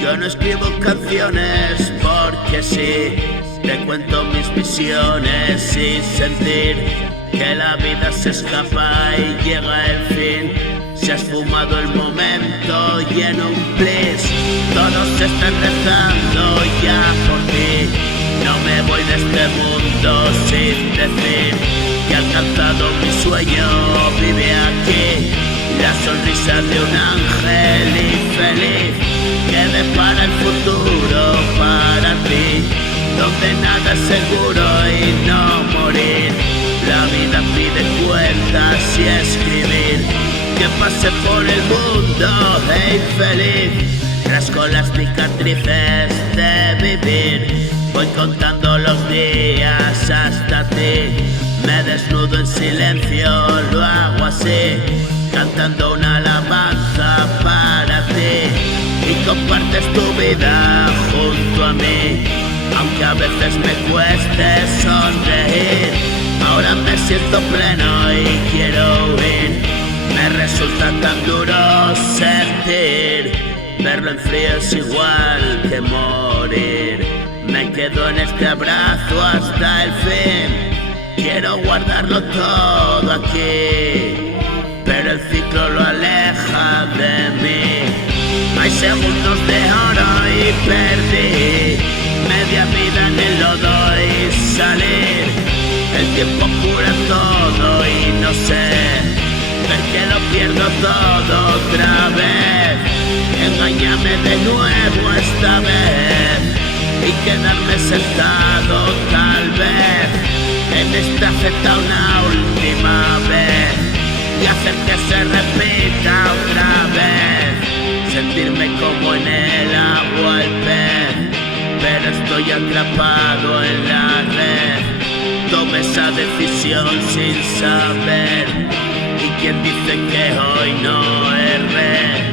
Yo no escribo canciones porque sí, te cuento mis visiones sin sentir que la vida se escapa y llega el fin. Se ha esfumado el momento y en un plis todos están rezando ya por ti. No me voy de este mundo sin decir que he alcanzado mi sueño, vive aquí la sonrisa de un ángel infeliz que depara el futuro para ti, donde nada es seguro y no morir. La vida pide cuentas y escribir que pase por el mundo e infeliz. Rasco las cicatrices de vivir, voy contando los días hasta ti. Me desnudo en silencio, lo hago así, cantando una alabanza para ti. Y compartes tu vida junto a mí, aunque a veces me cueste sonreír. Ahora me siento pleno y quiero huir. Me resulta tan duro sentir, verlo en frío es igual que morir. Me quedo en este abrazo hasta el fin. Quiero guardarlo todo aquí, pero el ciclo lo aleja de mí. Hay segundos de oro y perdí media vida en el lodo y salir. El tiempo cura todo y no sé ver que lo pierdo todo otra vez. Engáñame de nuevo esta vez y quedarme sentado tal vez en esta feta una última vez y hacer que se repita otra vez. Sentirme como en el agua el pez, pero estoy atrapado en la red. Tomé esa decisión sin saber, y quien dice que hoy no erré.